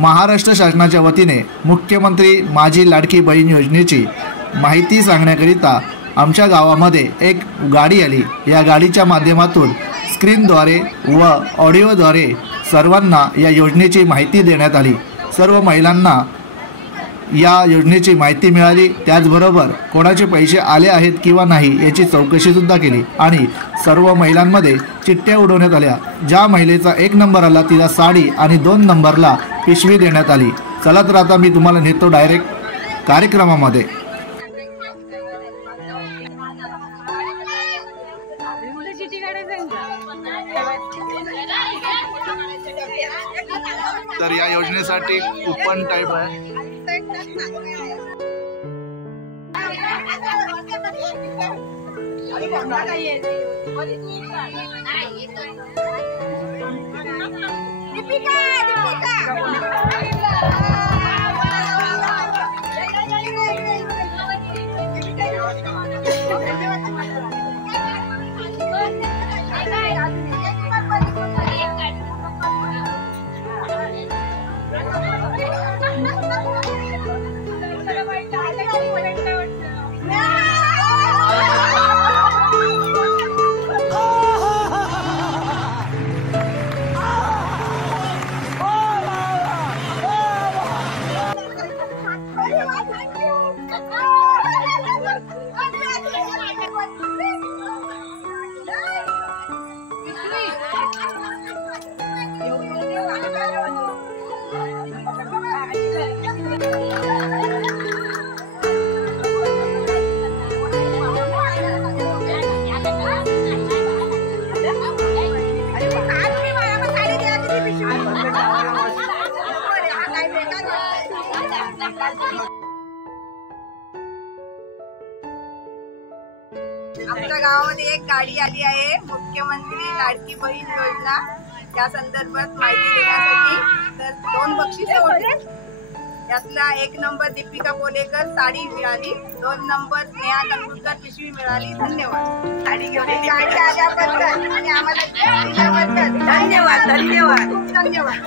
महाराष्ट्र शासनाच्या वतीने मुख्यमंत्री माझी लाडकी बहीण योजनेची माहिती सांगण्याकरिता आमच्या गावामध्ये एक गाडी आली। या गाडीच्या माध्यमातून स्क्रीनद्वारे व ऑडिओद्वारे सर्वांना या योजनेची माहिती देण्यात आली। सर्व महिलांना या योजनेची माहिती मिळाली। त्याचबरोबर कोणाचे पैसे आले आहेत किंवा नाही याची चौकशी सुद्धा केली आणि सर्व महिलांमध्ये चिठ्ठ्या उडवण्यात आल्या। ज्या महिलेचा 1 नंबर आला तिला साडी आणि 2 नंबरला पिशवी देण्यात आली। चला तर आता मी तुम्हाला नेतो डायरेक्ट कार्यक्रमामध्ये। तर या योजनेसाठी कूपन टाइप आहे। आमच्या गावामध्ये एक गाडी आली आहे मुख्यमंत्री लाडकी बहीण योजना त्या संदर्भात माहिती देण्यासाठी। तर 2 बक्षिसे होते। यातला 1 नंबर दीपिका पोलेकर साडी मिळाली, 2 नंबर स्नेहा तंडुलकर पिशवी मिळाली। धन्यवाद। साडी घेऊन गाडी आल्याबद्दल आणि आम्हाला दिल्याबद्दल धन्यवाद धन्यवाद धन्यवाद।